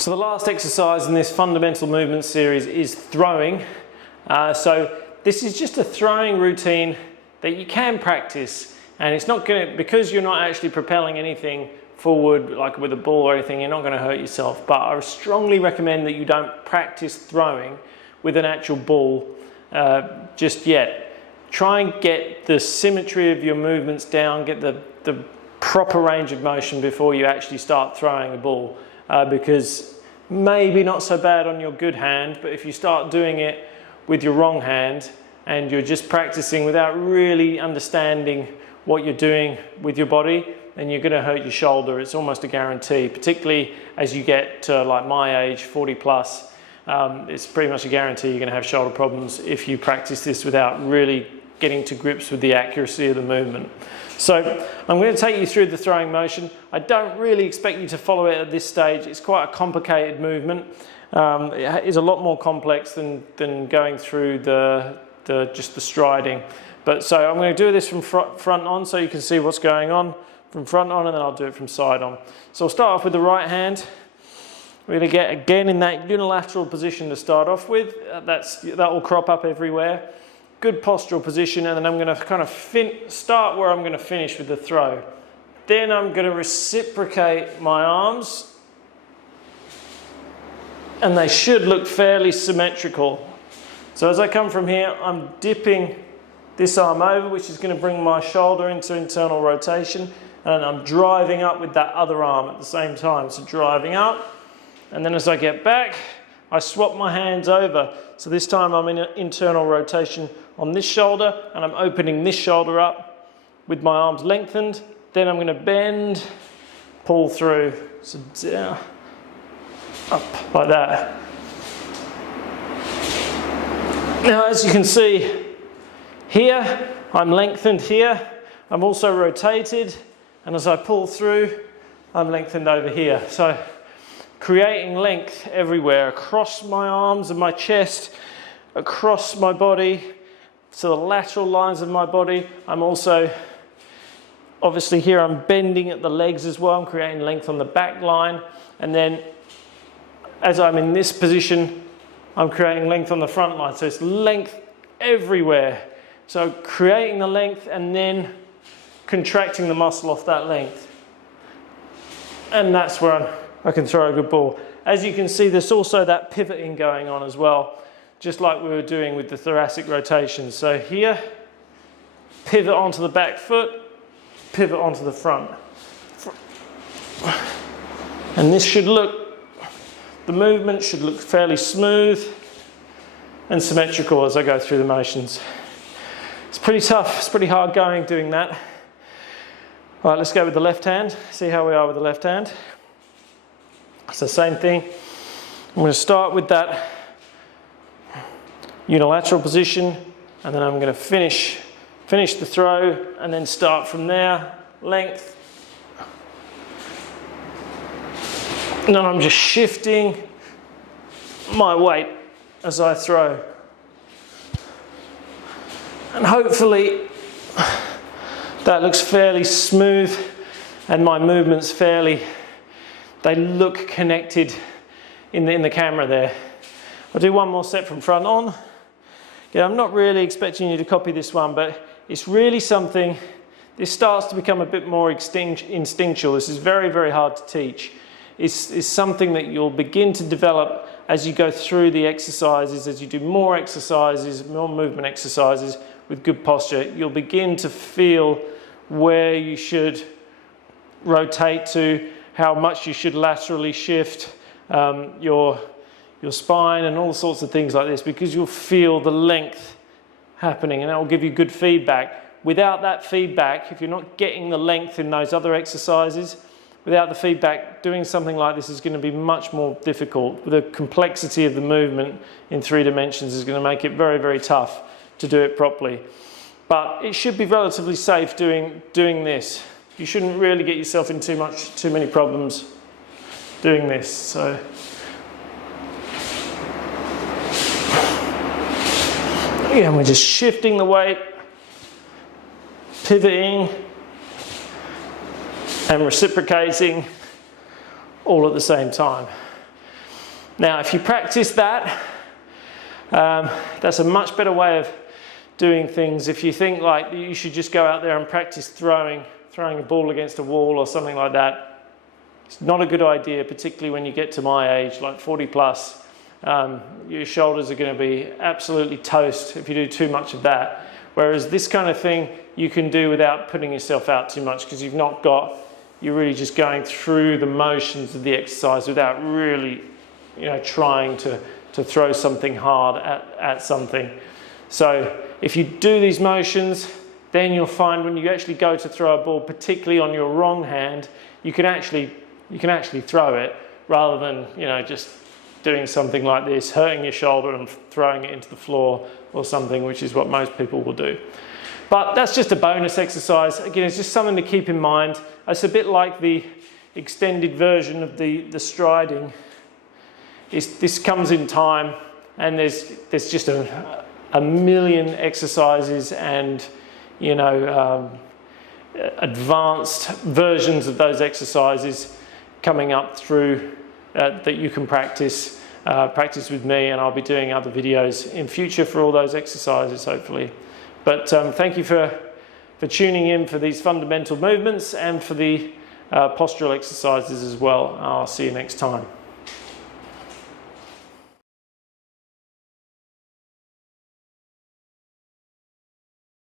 So the last exercise in this fundamental movement series is throwing. So this is just a throwing routine that you can practice, and it's not going to, because you're not actually propelling anything forward like with a ball or anything, you're not going to hurt yourself. But I strongly recommend that you don't practice throwing with an actual ball just yet. Try and get the symmetry of your movements down, get the proper range of motion before you actually start throwing a ball, because maybe not so bad on your good hand, but if you start doing it with your wrong hand and you're just practicing without really understanding what you're doing with your body, then you're going to hurt your shoulder. It's almost a guarantee, particularly as you get to like my age, 40 plus. It's pretty much a guarantee you're going to have shoulder problems if you practice this without really getting to grips with the accuracy of the movement. So I'm going to take you through the throwing motion. I don't really expect you to follow it at this stage. It's quite a complicated movement. It is a lot more complex than going through just the striding. But so I'm going to do this from front on so you can see what's going on from front on, and then I'll do it from side on. So I'll start off with the right hand. We're going to get again in that unilateral position to start off with. That will crop up everywhere. Good postural position, and then I'm going to kind of start where I'm going to finish with the throw. Then I'm going to reciprocate my arms, and they should look fairly symmetrical. So as I come from here, I'm dipping this arm over, which is going to bring my shoulder into internal rotation, and I'm driving up with that other arm at the same time. So driving up, and then as I get back, I swap my hands over. So this time I'm in an internal rotation on this shoulder, and I'm opening this shoulder up with my arms lengthened. Then I'm going to bend, pull through, so down, up like that. Now as you can see here, I'm lengthened here. I'm also rotated, and as I pull through, I'm lengthened over here. So creating length everywhere, across my arms and my chest, across my body, to the lateral lines of my body. I'm also, obviously here I'm bending at the legs as well. I'm creating length on the back line. And then as I'm in this position, I'm creating length on the front line. So it's length everywhere. So creating the length and then contracting the muscle off that length. And that's where I can throw a good ball. As you can see, there's also that pivoting going on as well, just like we were doing with the thoracic rotation. So here, pivot onto the back foot, pivot onto the front. And this should look, the movement should look fairly smooth and symmetrical as I go through the motions. It's pretty tough, it's pretty hard going doing that. All right, let's go with the left hand, see how we are with the left hand. So same thing, I'm going to start with that unilateral position, and then I'm going to finish the throw, and then start from there, length. And then I'm just shifting my weight as I throw. And hopefully that looks fairly smooth, and my movements they look connected in the camera there. I'll do one more set from front on. Yeah, I'm not really expecting you to copy this one, but it's really something, this starts to become a bit more instinctual. This is very, very hard to teach. It's something that you'll begin to develop as you go through the exercises, as you do more exercises, more movement exercises with good posture. You'll begin to feel where you should rotate to, how much you should laterally shift your spine and all sorts of things like this, because you'll feel the length happening, and that will give you good feedback. Without that feedback, if you're not getting the length in those other exercises, without the feedback, doing something like this is going to be much more difficult. The complexity of the movement in 3 dimensions is going to make it very, very tough to do it properly. But it should be relatively safe doing this. You shouldn't really get yourself in too many problems doing this. So again, we're just shifting the weight, pivoting, and reciprocating all at the same time. Now, if you practice that, that's a much better way of doing things. If you think like you should just go out there and practice throwing a ball against a wall or something like that, it's not a good idea, particularly when you get to my age, like 40 plus. Your shoulders are going to be absolutely toast if you do too much of that. Whereas this kind of thing you can do without putting yourself out too much, because you're really just going through the motions of the exercise without really, trying to throw something hard at something. So if you do these motions, then you'll find when you actually go to throw a ball, particularly on your wrong hand, you can actually throw it rather than just doing something like this, hurting your shoulder and throwing it into the floor or something, which is what most people will do. But that's just a bonus exercise. Again, it's just something to keep in mind. It's a bit like the extended version of the striding. This comes in time, and there's just a million exercises and advanced versions of those exercises coming up through that you can practice with me, and I'll be doing other videos in future for all those exercises, hopefully. But thank you for tuning in for these fundamental movements and for the postural exercises as well. I'll see you next time.